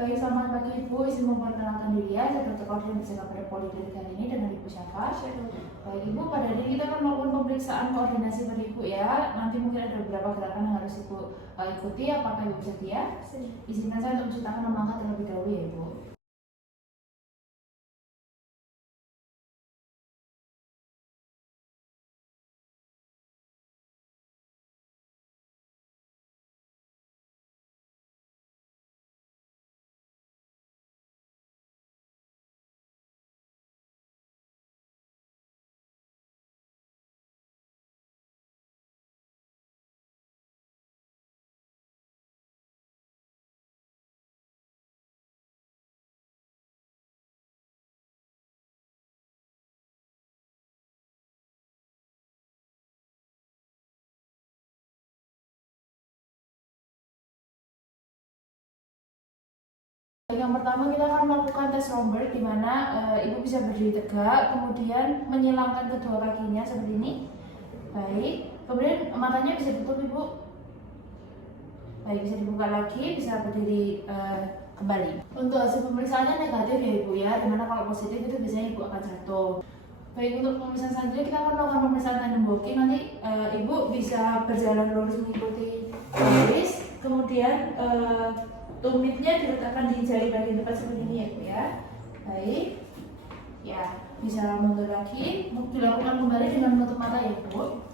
Baik, selamat pagi Ibu. Izin memperkenalkan diri ya. Saya Dr. Koordinator Bersama pada Poliklinik kali ini dengan Ibu siapa? Baik Ibu, pada hari ini kita akan melakukan pemeriksaan koordinasi pada Ibu ya. Nanti mungkin ada beberapa gerakan yang harus Ibu ikuti. Apakah Ibu bersedia? Izinkan saya untuk menceritakan 6 langkah terlebih dahulu ya Ibu. Yang pertama kita akan melakukan tes Romberg, di mana Ibu bisa berdiri tegak, kemudian menyilangkan kedua kakinya seperti ini. Baik, kemudian matanya bisa ditutup Ibu. Baik, bisa dibuka lagi, bisa berdiri kembali. Untuk hasil pemeriksaannya negatif ya Ibu ya, dimana kalau positif itu biasanya Ibu akan jatuh. Baik, untuk pemeriksaan selanjutnya kita akan melakukan pemeriksaan tandem walking. Nanti Ibu bisa berjalan lurus mengikuti garis, kemudian tumitnya diletakkan di jari bagian depan seperti ini ya Bu ya. Baik, ya bisa mundur lagi, dilakukan kembali dengan menutup mata ya Bu.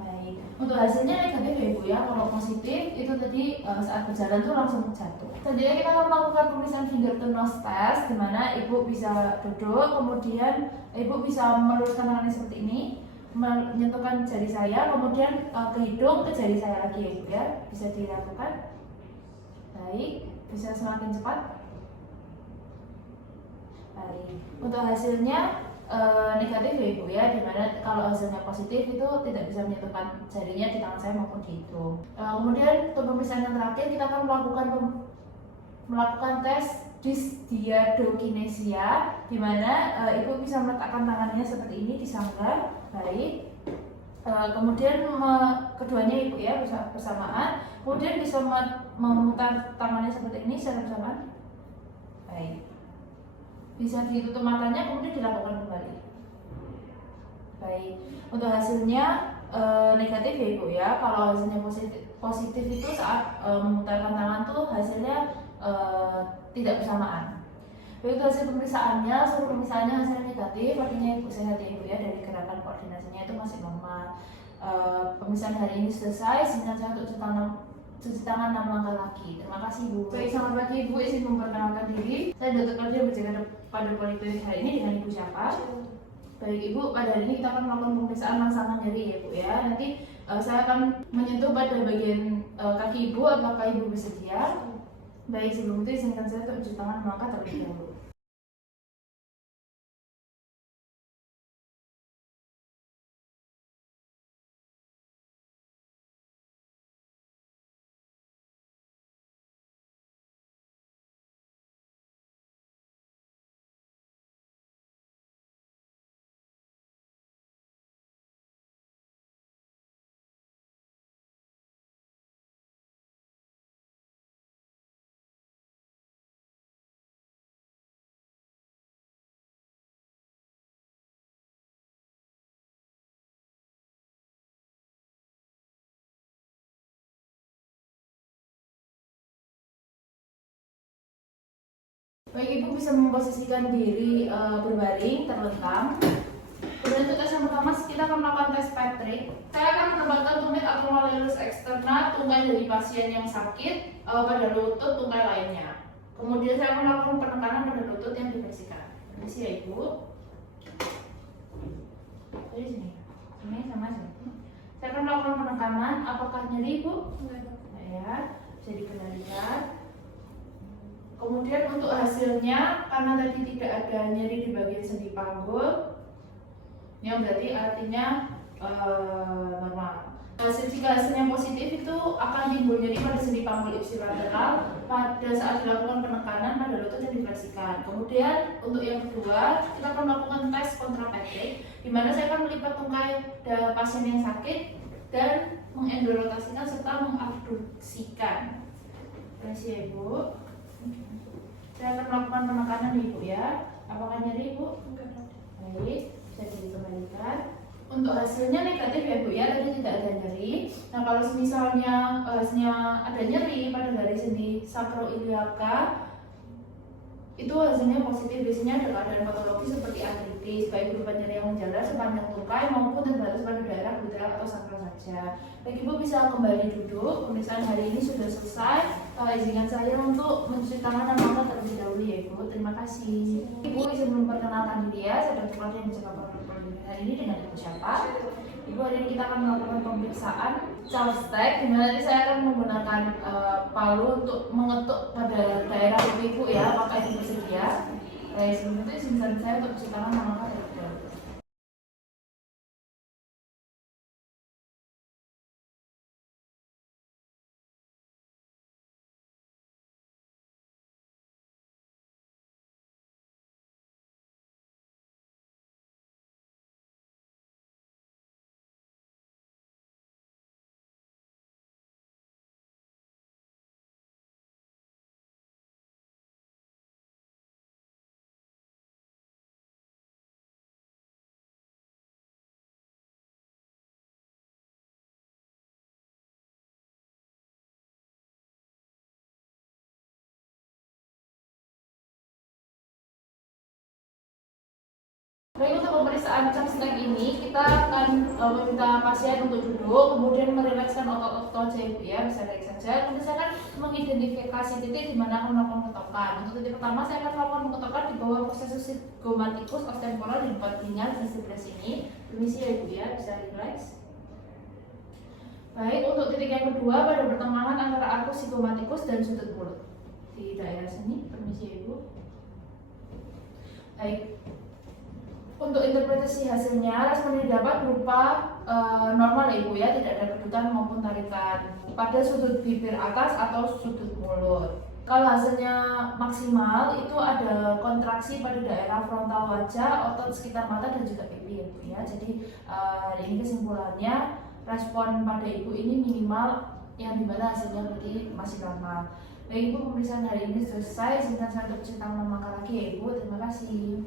Baik, untuk hasilnya negatif ya Bu ya. Kalau positif itu tadi saat berjalan tuh langsung jatuh. Selanjutnya kita akan melakukan pemeriksaan finger to nose test, di mana Ibu bisa duduk, kemudian Ibu bisa meluruskan tangannya seperti ini, menyentuhkan jari saya, kemudian ke hidung, ke jari saya lagi ya Ibu ya. Bisa dilakukan. Baik, bisa semakin cepat. Baik, untuk hasilnya negatif ya Ibu ya, dimana kalau hasilnya positif itu tidak bisa menyentuhkan jarinya di tangan saya maupun di hidung. Kemudian untuk pemeriksaan yang terakhir kita akan melakukan tes dysdiadokinesia, di mana Ibu bisa meletakkan tangannya seperti ini di sangga. Baik, kemudian keduanya Ibu ya bisa bersamaan, kemudian bisa memutar tangannya seperti ini secara bersamaan. Baik, bisa ditutup matanya kemudian dilakukan kembali. Baik, untuk hasilnya negatif ya Ibu ya. Kalau hasilnya positif itu saat memutarkan tangan tuh hasilnya tidak bersamaan. Begitu hasil pemeriksaannya, seluruh pemeriksaannya hasilnya negatif, artinya Ibu sehat ya Ibu ya, dari gerakan koordinasinya itu masih normal. Pemeriksaan hari ini selesai, sehingga saya untuk cuci tangan 6 langkah lagi. Terima kasih Bu. Baik, selamat pagi Ibu, izin memperkenalkan diri. Saya Dr. Koordinator berjaga pada Poliklinik hari ini dengan Ibu siapa? Baik Ibu, pada hari ini kita akan melakukan pemeriksaan rangsangan nyeri ya Bu ya. Nanti saya akan menyentuh pada bagian kaki Ibu, apakah Ibu bersedia? Baik, sebelum itu izinkan saya untuk cuci tangan melangkah terlebih dahulu. Baik, Ibu bisa memposisikan diri berbaring, terlentang. Kemudian untuk tes yang pertama kita akan melakukan tes Patrick. Saya akan menempatkan tumit atau malleolus eksterna tungkai dari pasien yang sakit pada lutut tungkai lainnya. Kemudian saya akan melakukan penekanan pada lutut yang dibersihkan. Permisi ya Ibu. Jadi sini, ini sama aja. Saya akan melakukan penekanan. Apakah nyeri Ibu? Nah, ya, bisa dikendalikan. Kemudian untuk hasilnya, karena tadi tidak ada nyeri di bagian sendi panggul, yang berarti artinya normal. Jika hasilnya positif itu akan timbul nyeri pada sendi panggul ipsilateral pada saat dilakukan penekanan pada lutut yang difleksikan. Kemudian untuk yang kedua, kita akan melakukan tes kontrapetrik, di mana saya akan melipat tungkai pasien yang sakit dan mengendorotasikan serta mengabduksikan. Permisi ya Ibu. Saya akan melakukan penekanan nih Ibu ya. Apakah nyeri Ibu? Enggak. Baik, bisa dikembalikan. Untuk hasilnya negatif ya Bu ya, tadi tidak ada nyeri. Nah kalau misalnya hasilnya ada nyeri pada garis sendi sakroiliaka, itu hasilnya positif. Biasanya ada keadaan patologi seperti artritis, baik berupa nyeri yang menjalar sepanjang tungkai maupun terbatas pada daerah gluteal atau sakral saja. Baik Ibu bisa kembali duduk. Pemeriksaan hari ini sudah selesai. Izinkan saya untuk mencuci tangan dan mata terlebih dahulu ya Ibu. Terima kasih. Ibu izin memperkenalkan diri ya. Saya Dr. Fadli yang menjaga hari ini dengan Ibu siapa? Ibu, hari ini kita akan melakukan pemeriksaan Charles-Tag, di mana nanti saya akan menggunakan palu untuk mengetuk pada daerah ibu ya. Apakah itu bersedia? Baik, sebelum itu izinkan saya untuk cuci tangan dan mata terlebih dahulu. Baik, untuk pemeriksaan Charles-Tag ini kita akan meminta pasien untuk duduk, kemudian merilekskan otot-otot wajah ya, bisa relax saja. Kemudian saya akan mengidentifikasi titik di mana akan melakukan ketokan. Untuk titik pertama saya akan melakukan ketokan di bawah processus zygomaticus of temporal di depan telinga di sebelah sini. Permisi ya Ibu ya, bisa relax. Baik, untuk titik yang kedua pada pertengahan antara arcus zygomaticus dan sudut mulut di daerah sini. Permisi ya Ibu. Baik. Untuk interpretasi hasilnya, respon yang didapat berupa normal ya Ibu ya, tidak ada kedutan maupun tarikan pada sudut bibir atas atau sudut mulut. Kalau hasilnya maksimal, itu ada kontraksi pada daerah frontal wajah, otot sekitar mata dan juga pipi ya Ibu ya. Jadi ini kesimpulannya, respon pada Ibu ini minimal, yang dimana hasilnya berarti masih normal. Baik Ibu, pemeriksaan hari ini selesai. Izinkan saya untuk cuci tangan maka lagi ya Ibu. Terima kasih.